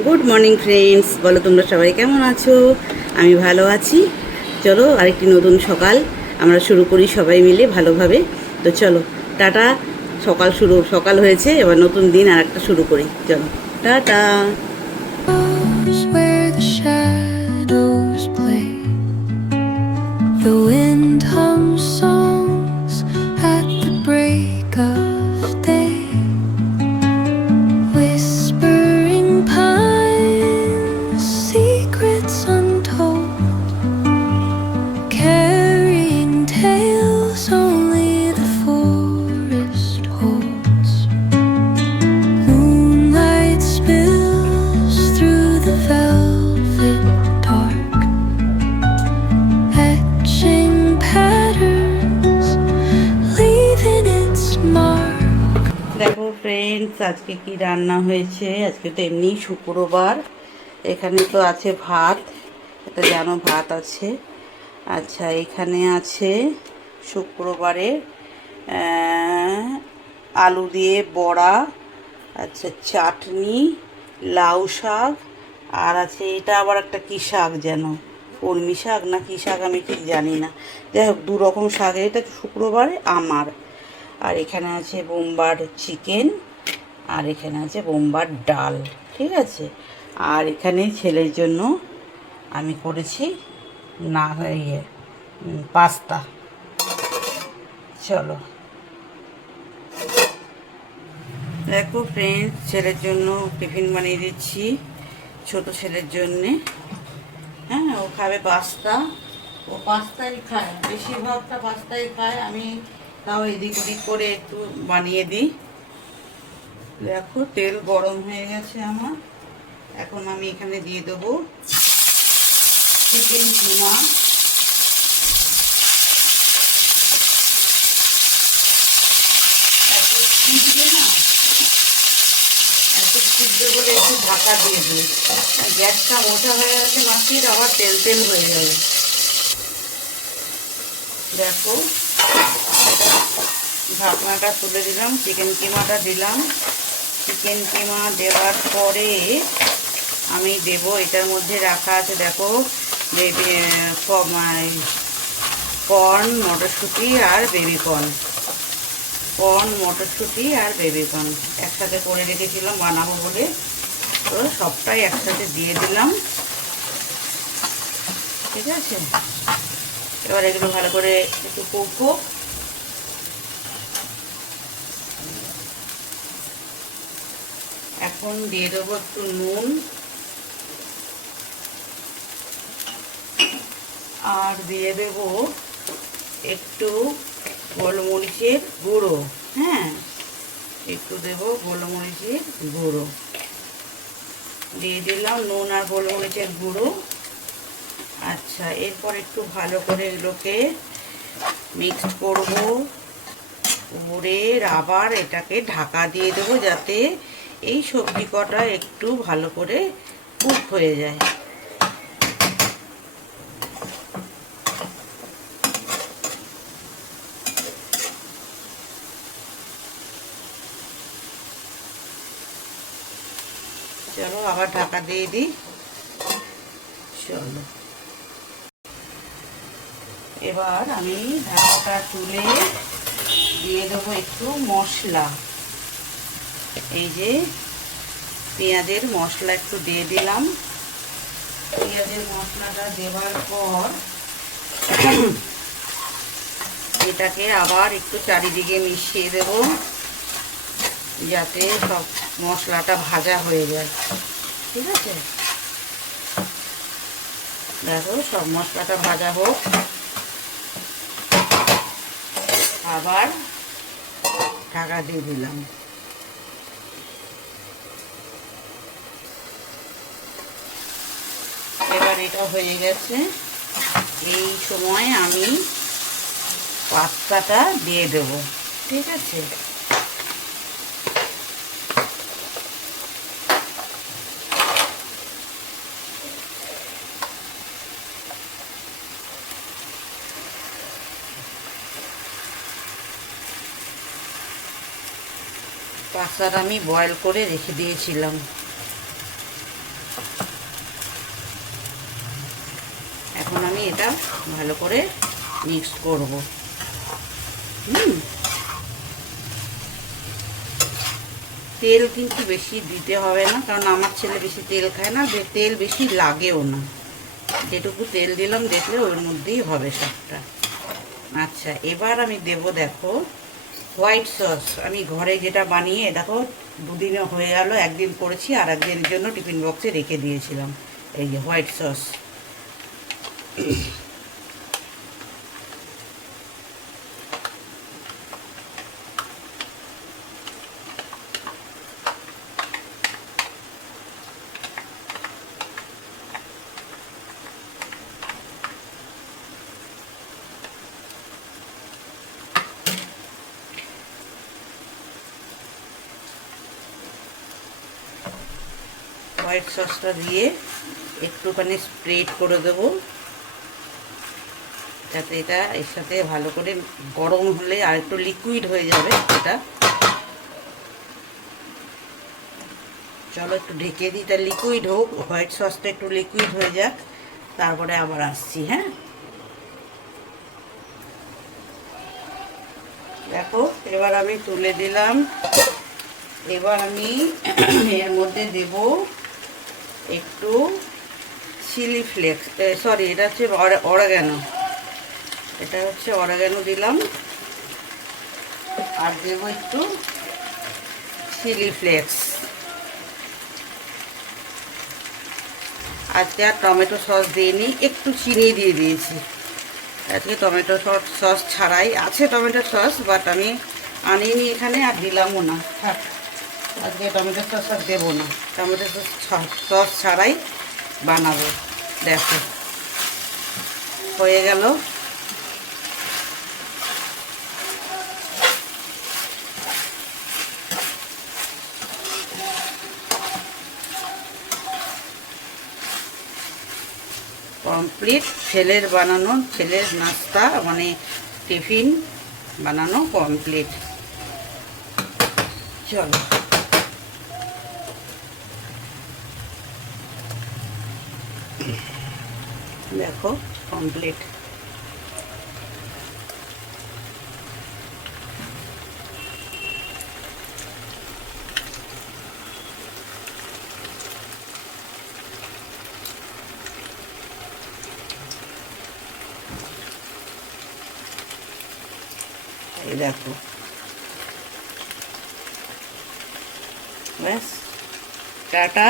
Good morning friends, বলো তোমরা সবাই কেমন আছো? আমি ভালো আছি। চলো আরেকটি নতুন সকাল আমরা শুরু করি সবাই মিলে ভালোভাবে। তো চলো, টাটা। সকাল হয়েছে, এবার নতুন দিন আর একটা শুরু করি। চলো, tata. Where the shadows play, the wind hums songs at the break of day, whispering pines, secrets untold, carrying tales only the forest holds. Moonlight spills through the velvet dark, etching patterns, leaving its mark. দেখো friends, আজকে কি রান্না হয়েছে। আজকে তো এমনি শুক্রবার। এখানে তো আছে ভাত, এটা জানো ভাত আছে। আচ্ছা, এখানে আছে শুক্রবারে আলু দিয়ে বড়া, আচ্ছা চাটনি, লাউ শাক, আর আছে এটা আবার একটা কী শাক যেন, কলমি শাক না কী শাক আমি ঠিক জানি না। যাই হোক, দু রকম শাক, এটা শুক্রবারে আমার। আর এখানে আছে বোম্বার চিকেন, আর এখানে আছে বোম্বার ডাল, ঠিক আছে। আর এখানে ছেলের জন্য আমি করেছি না পাস্তা। চলো, দেখো ফ্রেন্ডস, ছেলের জন্য টিফিন বানিয়ে দিচ্ছি, ছোট ছেলের জন্যে। হ্যাঁ, ও খাবে পাস্তা। ও পাস্তাই খায়, বেশিরভাগটা পাস্তাই খায়। আমি তাও এদিক ওদিক করে একটু বানিয়ে দিই। দেখো তেল গরম হয়ে গেছে আমার। এখন আমি এখানে দিয়ে দেবো চিকেন কিমা। এত সিদ্ধ করে একটু ঢাকা দিয়ে দিই, গ্যাসটা মোটা হয়ে গেছে মাছির, আবার তেল তেল হয়ে যাবে। দেখো, ঢাকনাটা তুলে দিলাম, চিকেন কিমাটা দিলাম। চিকেন কিমা দেওয়ার পরে আমি দেব, এটার মধ্যে রাখা আছে দেখো কর্ন, মটরশুঁটি আর বেবিকর্ন। কর্ন, মটরশুঁটি আর বেবিকর্ন একসাথে করে রেখেছিলাম বানাবো বলে, তো সবটাই একসাথে দিয়ে দিলাম। ঠিক আছে, এবার এগুলো ভালো করে একটু কষবো। এখন দিয়ে দেবো একটু নুন, আর দিয়ে দেব একটু গোলমরিচের গুঁড়ো। হ্যাঁ, একটু দেব গোলমরিচের গুঁড়ো, দিয়ে দিলাম নুন আর গোলমরিচের গুঁড়ো। আচ্ছা, এরপর একটু ভালো করে এগুলোকে মিক্সড করব করে আবার এটাকে ঢাকা দিয়ে দেবো, যাতে এই সবজি কটা একটু ভালো করে কুক হয়ে যায়। চলো আবার ঢাকা দিয়ে দিই। চলো, এবার আমি ঢাকাটা তুলে দিয়ে দেবো একটু মশলা। এই যে পেঁয়াজের মশলা একটু দিয়ে দিলাম। পেঁয়াজের মশলাটা দেওয়ার পর এটাকে আবার একটু চারিদিকে মিশিয়ে দেব, যাতে সব মশলাটা ভাজা হয়ে যায়। ঠিক আছে, দেখো সব মশলাটা ভাজা হোক। আবার ঢাকা দিয়ে দিলাম। এবার এটা হয়ে গেছে। এই সময় আমি পাস্তাটা দিয়ে দেব। ঠিক আছে, পাস্তাটা আমি বয়েল করে রেখে দিয়েছিলাম। এখন আমি এটা ভালো করে মিক্স করব। তেল কিন্তু বেশি দিতে হবে না, কারণ আমার ছেলে বেশি তেল খায় না, তেল বেশি লাগেও না। যেটুকু তেল দিলাম দেখলে ওর মধ্যেই হবে সবটা। আচ্ছা, এবার আমি দেব, দেখো, হোয়াইট সস। আমি ঘরে যেটা বানিয়ে, দেখো, দুদিনে হয়ে গেল, একদিন করেছি আর একদিনের জন্য টিফিন বক্সে রেখে দিয়েছিলাম। এই যে হোয়াইট সস। হোয়াইট সসটা দিয়ে একটুখানি স্প্রেড করে দেবো, যাতে এটা এর সাথে ভালো করে গরম হলে আর একটু লিকুইড হয়ে যাবে এটা। চলো একটু ঢেকে দিই, এটা লিকুইড হোক, হোয়াইট সসটা একটু লিকুইড হয়ে যাক, তারপরে আবার আসছি। হ্যাঁ, দেখো এবার আমি তুলে দিলাম। এবার আমি এর মধ্যে দেব একটু চিলি ফ্লেক্স, সরি, এটা হচ্ছে অরিগ্যানো। এটা হচ্ছে অরিগ্যানো দিলাম, আর দেবো একটু চিলি ফ্লেক্স। আজকে আর টমেটো সস দিইনি, একটু চিনি দিয়ে দিয়েছি। আজকে টমেটো সস ছাড়াই আছে, টমেটো সস, বাট আমি আনিনি এখানে আর দিলামও না। থাক, আজকে টমেটো সস আর দেবো না, টমেটো সস ছাড়াই বানাবো। দেখো হয়ে গেল। কমপ্লিট, ছেলের বানানো, ছেলের নাস্তা মানে টিফিন বানানো কমপ্লিট। চলো, দেখো কমপ্লিট। এই দেখো, ব্যাস, টাটা।